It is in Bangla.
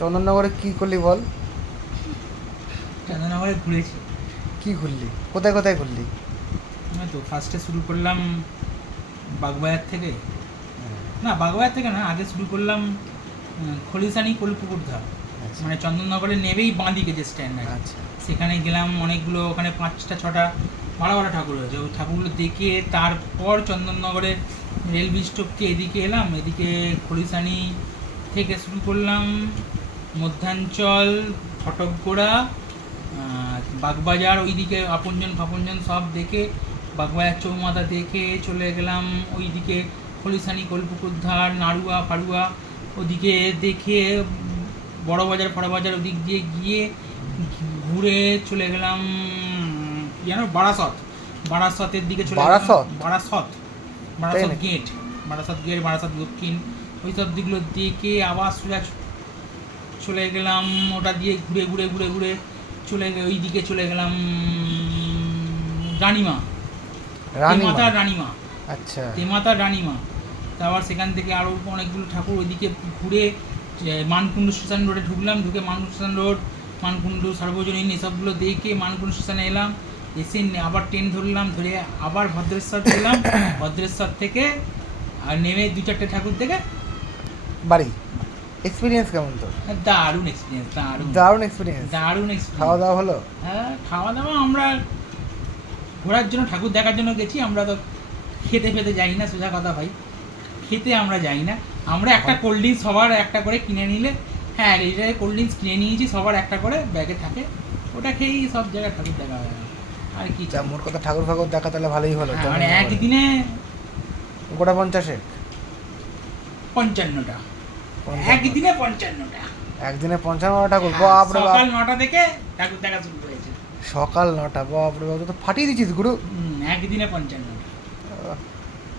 চন্দননগরে কি করলি বল? চন্দননগরে ঘুরেছি। কি ঘুরলি? কোথায় কোথায় ঘুরলি? আমি তো ফার্স্টে শুরু করলাম বাগবাজার থেকে, না বাগবাজার থেকে না, আগে শুরু করলাম খলিশানি কলপুকুর ধার, আচ্ছা মানে চন্দননগরে নেবেই বাঁ দিকে যে স্ট্যান্ড আছে আচ্ছা সেখানে গেলাম। অনেকগুলো ওখানে 5টা 6টা বড় বড় ঠাকুর হয়েছে, ওই ঠাকুরগুলো দেখে তারপর চন্দননগরের রেল ব্রিজ টপকে এদিকে এলাম। এদিকে খলিশানি থেকে শুরু করলাম, মধ্যাঞ্চল, ফটকগোড়া, বাগবাজার, ওইদিকে আপনজন ফাপনজন সব দেখে বাগবাজার চৌমাথা দেখে চলে গেলাম ওইদিকে খলিশানি কলপুকুর ধার, নাড়ুয়া ফাড়ুয়া ওদিকে দেখে বড় বাজার ফড় বাজার ওদিক দিয়ে গিয়ে ঘুরে চলে গেলাম যেন বারাসত। বারাসতের দিকে চলে গেলাম। বারাসত? বারাসত, বারাসত গেট, বারাসত গেট, বারাসত দক্ষিণ, ওই সব দিকগুলো দেখে আবার সোজা চলে গেলাম। ওটা দিয়ে ঘুরে ঘুরে ঘুরে ঘুরে ওই দিকে চলে গেলাম রানিমা, তেমাতা রানিমা। আচ্ছা তেমাতা রানিমা। তারপর সেখান থেকে আরও অনেকগুলো ঠাকুর ওইদিকে ঘুরে মানকুণ্ডু স্টেশন রোডে ঢুকলাম, ঢুকে মানকুণ্ডু স্টেশন রোড, মানকুণ্ডু, সার্বজনীন এসবগুলো দেখে মানকুণ্ডু স্টেশনে এলাম, এসে আবার ট্রেন ধরলাম, ধরে আবার ভদ্রেশ্বর গেলাম। ভদ্রেশ্বর থেকে আর নেমে 2-4টে ঠাকুর থেকে বাড়ি। এক্সপিরিয়েন্স কেমন তোর? দারুণ এক্সপিরিয়েন্স, দারুণ দারুণ এক্সপিরিয়েন্স। দারুণ খাওয়া এক্সপিরিয়েন্স। দাওয়া হলো? হ্যাঁ, খাওয়া দাওয়া আমরা ঘোরার জন্য ঠাকুর দেখার জন্য গেছি, আমরা তো খেতে ফেতে যাই না, সোজা কথা ভাই, খেতে আমরা যাই না। আমরা একটা কোল্ড ড্রিঙ্কস সবার একটা করে কিনে নিলে, হ্যাঁ 1 লিটারের কোল্ড ড্রিঙ্কস কিনে নিয়েছি, সবার একটা করে ব্যাগে থাকে, ওটা খেয়েই সব জায়গায় ঠাকুর দেখা হয়। আর কি যা মোর কথা, ঠাকুর ফাকুর দেখা তাহলে ভালোই হলো। হ্যাঁ, মানে একদিনে গোটা 50-এ 55টা, একদিনে 55টা, একদিনে 55টা ঠাকুর? বাপরে বাপ! সকাল 9টা থেকে ঠাকুর দেখা শুরু হয়েছে। সকাল 9টা? বাপরে বাপ, তো ফাটিয়ে দিচ্ছিস গুরু। একদিনে 55টা।